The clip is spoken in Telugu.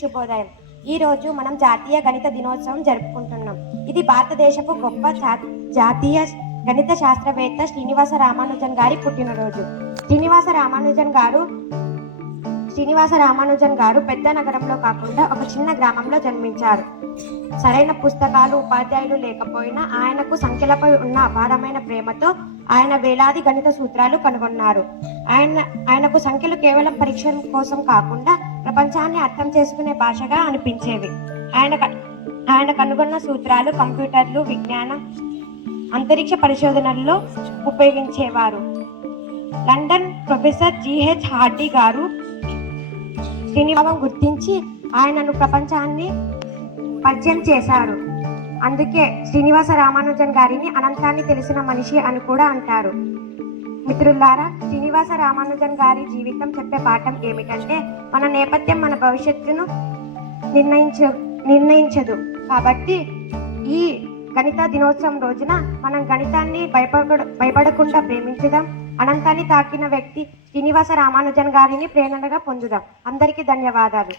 శుభోదయం. ఈ రోజు మనం జాతీయ గణిత దినోత్సవం జరుపుకుంటున్నాం. ఇది భారతదేశపు గొప్ప జాతీయ గణిత శాస్త్రవేత్త శ్రీనివాస రామానుజన్ గారి పుట్టినరోజు. శ్రీనివాస రామానుజన్ గారు పెద్ద నగరంలో కాకుండా ఒక చిన్న గ్రామంలో జన్మించారు. సరైన పుస్తకాలు, ఉపాధ్యాయులు లేకపోయినా ఆయనకు సంఖ్యలపై ఉన్న అపారమైన ప్రేమతో ఆయన వేలాది గణిత సూత్రాలు కనుగొన్నారు. ఆయనకు సంఖ్యలు కేవలం పరీక్ష కోసం కాకుండా ప్రపంచాన్ని అర్థం చేసుకునే భాషగా అనిపించేవి. ఆయన కనుగొన్న సూత్రాలు కంప్యూటర్లు, విజ్ఞానం, అంతరిక్ష పరిశోధనల్లో ఉపయోగించేవారు. లండన్ ప్రొఫెసర్ జిహెచ్ హార్డీ గారు శ్రీనివాసం గుర్తించి ఆయనను ప్రపంచాన్ని పరిచయం చేశారు. అందుకే శ్రీనివాస రామానుజన్ గారిని అనంతాన్ని తెలిసిన మనిషి అని కూడా అంటారు. మిత్రులారా, శ్రీనివాస రామానుజన్ గారి జీవితం చెప్పే పాఠం ఏమిటంటే, మన నేపథ్యం మన భవిష్యత్తును నిర్ణయించదు. కాబట్టి ఈ గణిత దినోత్సవం రోజున మనం గణితాన్ని భయపడకుండా ప్రేమించుదాం. అనంతాన్ని తాకిన వ్యక్తి శ్రీనివాస రామానుజన్ గారిని ప్రేరణగా పొందుదాం. అందరికీ ధన్యవాదాలు.